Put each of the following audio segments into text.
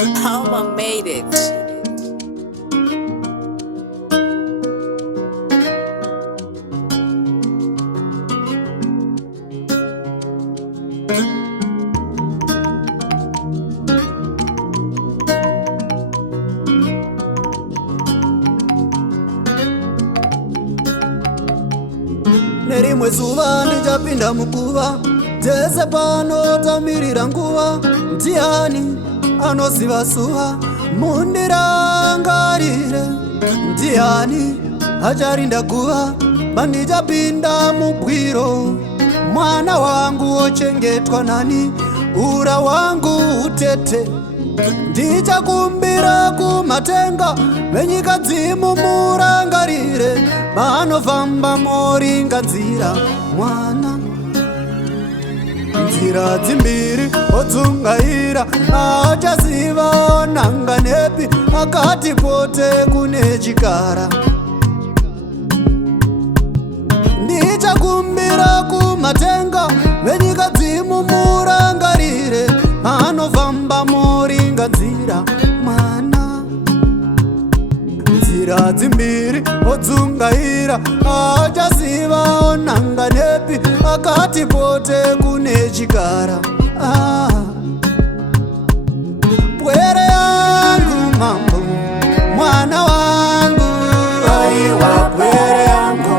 I made it. Nerimwe zuva ndichapinda mukuva, tese pano tamirira nguva. Ndiani anoziva zuva? Mundirangarire. Ndiani acharinda guva pandichapinda mugwiro? Mwana wangu ochengetwa nani? Ura wangu utete. Ndichakumbira kumatenga venyika dzimu murangarire, vanofamba moringa nzira mwana. Nzira dzimbiri odzungaira, achaziva nanga nepi, akati pote kune chikara. Ndichakumbira kumatenga venyika dzimu murangarire, vanofamba moringa nzira mwana. Nzira dzimbiri odzungaira, achaziva nanga nepi, akati pote kune chikara. Pwere yangu mambo, mwana wangu, aiwa pwere yangu.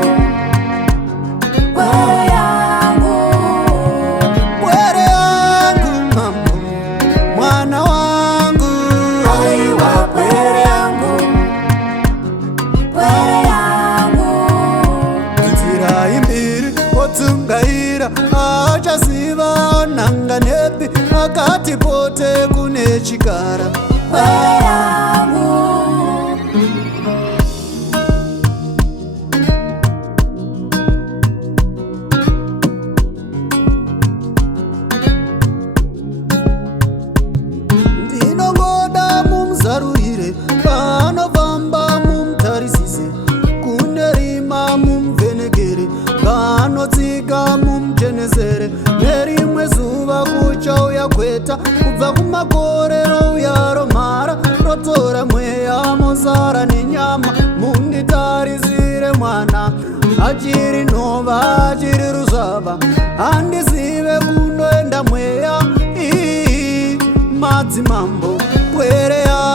Pwere yangu mambo, mwana wangu, aiwa pwere yangu. Nzira imbiri odzungaira, achaziva nanga nepi, akati pote kune chikara. Ndinongoda mumuzarurire, panofamba mumutarisise, kune rima mumvenegere, vanotsika mumjenezere. Nerimwe zuva kuchauya kweta, kubva kumakore rouya romhara, rotora mweya mozara nenyama. Munditarisire mwana, achiri nhova achiri ruzava, handizive kunoenda mweya. Madzimambo pwere yangu.